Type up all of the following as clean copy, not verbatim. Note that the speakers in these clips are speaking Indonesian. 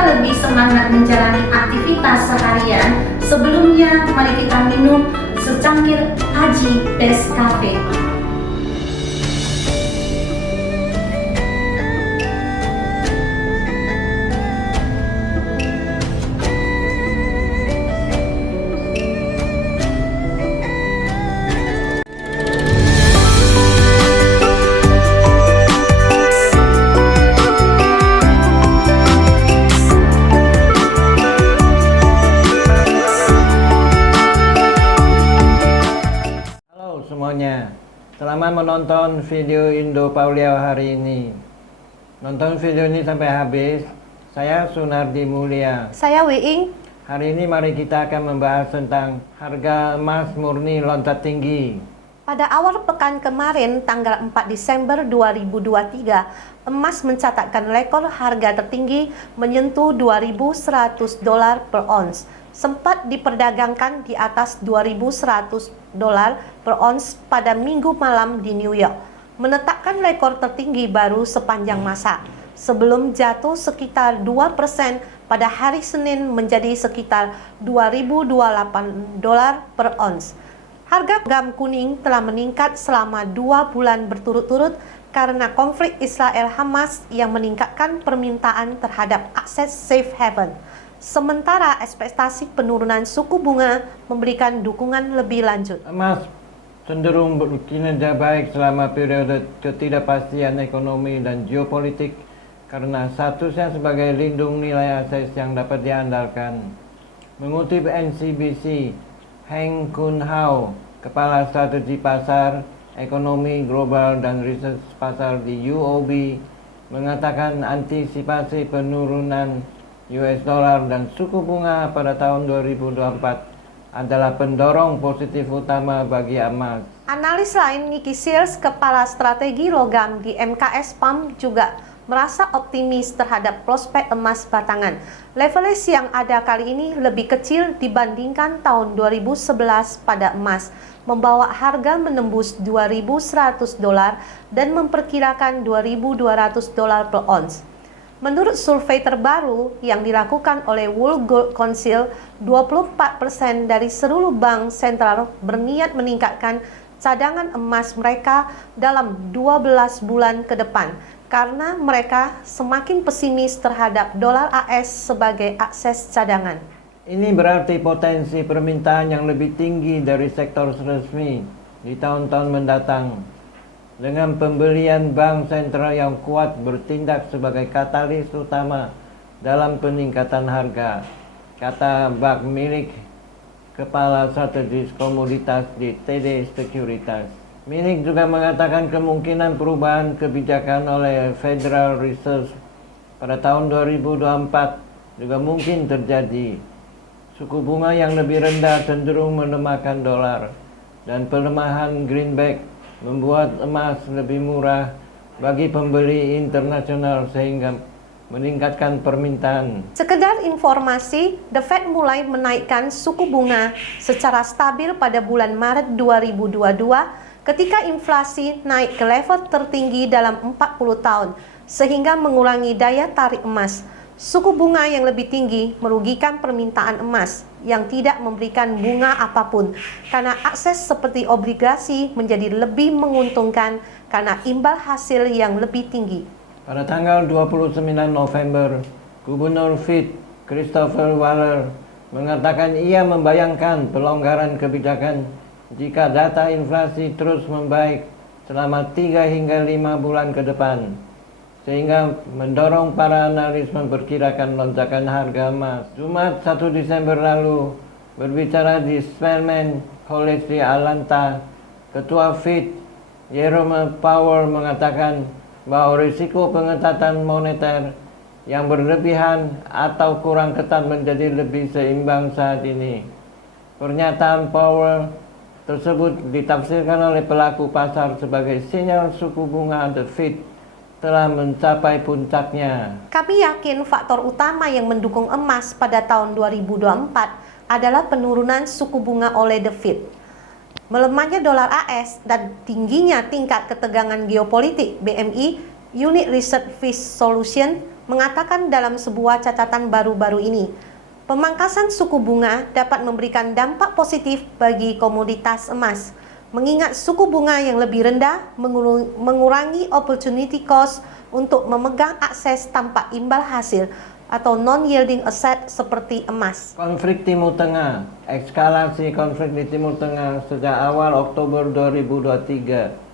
kita lebih semangat menjalani aktivitas seharian, sebelumnya mari kita minum secangkir Aji Best Cafe. Semuanya, selamat menonton video Indo Pauliau hari ini. Nonton video ini sampai habis. Saya Sunardi Mulia. Saya Wiing. Hari ini mari kita akan membahas tentang harga emas murni loncat tinggi. Pada awal pekan kemarin, tanggal 4 Desember 2023, emas mencatatkan rekor harga tertinggi menyentuh $2.100 per ons. Sempat diperdagangkan di atas $2.100 per ons pada Minggu malam di New York, menetapkan rekor tertinggi baru sepanjang masa, sebelum jatuh sekitar 2% pada hari Senin menjadi sekitar $2.028 per ons. Harga logam kuning telah meningkat selama 2 bulan berturut-turut karena konflik Israel-Hamas yang meningkatkan permintaan terhadap akses safe haven. Sementara ekspektasi penurunan suku bunga memberikan dukungan lebih lanjut. Emas cenderung berkinerja baik selama periode ketidakpastian ekonomi dan geopolitik karena statusnya sebagai lindung nilai aset yang dapat diandalkan. Mengutip NCBC, Heng Kun Hao, Kepala Strategi Pasar, Ekonomi Global dan Riset Pasar di UOB, mengatakan antisipasi penurunan US dollar dan suku bunga pada tahun 2024 adalah pendorong positif utama bagi emas. Analis lain, Nicky Sears, Kepala Strategi Logam di MKS PAM, juga merasa optimis terhadap prospek emas batangan. Leverage yang ada kali ini lebih kecil dibandingkan tahun 2011 pada emas, membawa harga menembus $2.100 dan memperkirakan $2.200 per ons. Menurut survei terbaru yang dilakukan oleh World Gold Council, 24% dari seluruh bank sentral berniat meningkatkan cadangan emas mereka dalam 12 bulan ke depan karena mereka semakin pesimis terhadap dolar AS sebagai akses cadangan. Ini berarti potensi permintaan yang lebih tinggi dari sektor resmi di tahun-tahun mendatang. Dengan pembelian bank sentral yang kuat bertindak sebagai katalis utama dalam peningkatan harga, kata Bak Milik, Kepala Strategis Komoditas di TD Sekuritas. Milik juga mengatakan kemungkinan perubahan kebijakan oleh Federal Reserve pada tahun 2024 juga mungkin terjadi. Suku bunga yang lebih rendah cenderung melemahkan dolar, dan pelemahan greenback membuat emas lebih murah bagi pembeli internasional sehingga meningkatkan permintaan. Sekedar informasi, The Fed mulai menaikkan suku bunga secara stabil pada bulan Maret 2022 ketika inflasi naik ke level tertinggi dalam 40 tahun sehingga mengurangi daya tarik emas. Suku bunga yang lebih tinggi merugikan permintaan emas yang tidak memberikan bunga apapun karena akses seperti obligasi menjadi lebih menguntungkan karena imbal hasil yang lebih tinggi. Pada tanggal 29 November, Gubernur Fed Christopher Waller mengatakan ia membayangkan pelonggaran kebijakan jika data inflasi terus membaik selama 3 hingga 5 bulan ke depan, sehingga mendorong para analis memperkirakan lonjakan harga emas. Jumat 1 Desember lalu, berbicara di Spelman College di Atlanta, Ketua Fed Jerome Powell mengatakan bahwa risiko pengetatan moneter yang berlebihan atau kurang ketat menjadi lebih seimbang saat ini. Pernyataan Powell tersebut ditafsirkan oleh pelaku pasar sebagai sinyal suku bunga The Fed telah mencapai puncaknya. Kami yakin faktor utama yang mendukung emas pada tahun 2024 adalah penurunan suku bunga oleh The Fed. Melemahnya dolar AS dan tingginya tingkat ketegangan geopolitik. BMI Unit Research Fitch Solution mengatakan dalam sebuah catatan baru-baru ini, pemangkasan suku bunga dapat memberikan dampak positif bagi komoditas emas, mengingat suku bunga yang lebih rendah mengurangi opportunity cost untuk memegang akses tanpa imbal hasil atau non-yielding asset seperti emas. Konflik Timur Tengah, eskalasi konflik di Timur Tengah sejak awal Oktober 2023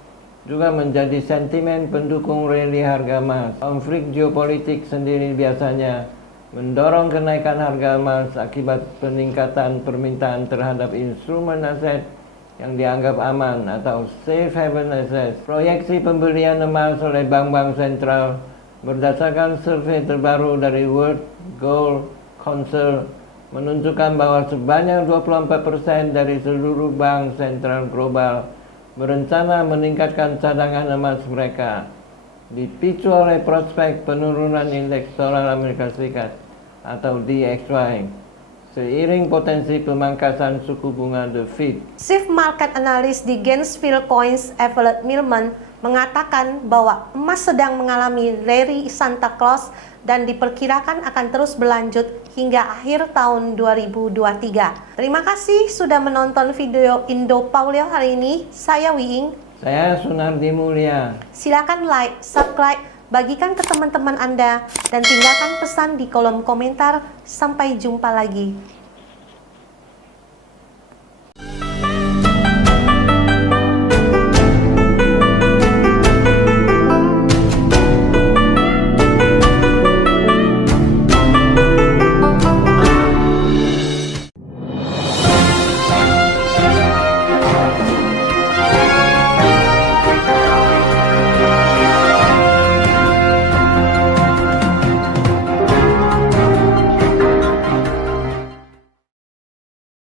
juga menjadi sentimen pendukung rally harga emas. Konflik geopolitik sendiri biasanya mendorong kenaikan harga emas akibat peningkatan permintaan terhadap instrumen aset yang dianggap aman atau safe haven assets. Proyeksi pembelian emas oleh bank-bank sentral berdasarkan survei terbaru dari World Gold Council menunjukkan bahwa sebanyak 24% dari seluruh bank sentral global berencana meningkatkan cadangan emas mereka, dipicu oleh prospek penurunan indeks dolar Amerika Serikat atau DXY, seiring potensi pemangkasan suku bunga The Fed. Chief Market Analyst di Gainesville Coins, Everett Millman, mengatakan bahwa emas sedang mengalami rally Santa Claus dan diperkirakan akan terus berlanjut hingga akhir tahun 2023. Terima kasih sudah menonton video Indo Paulio hari ini. Saya Wiing. Saya Sunardi Mulia. Silakan like, subscribe, bagikan ke teman-teman Anda, dan tinggalkan pesan di kolom komentar. Sampai jumpa lagi.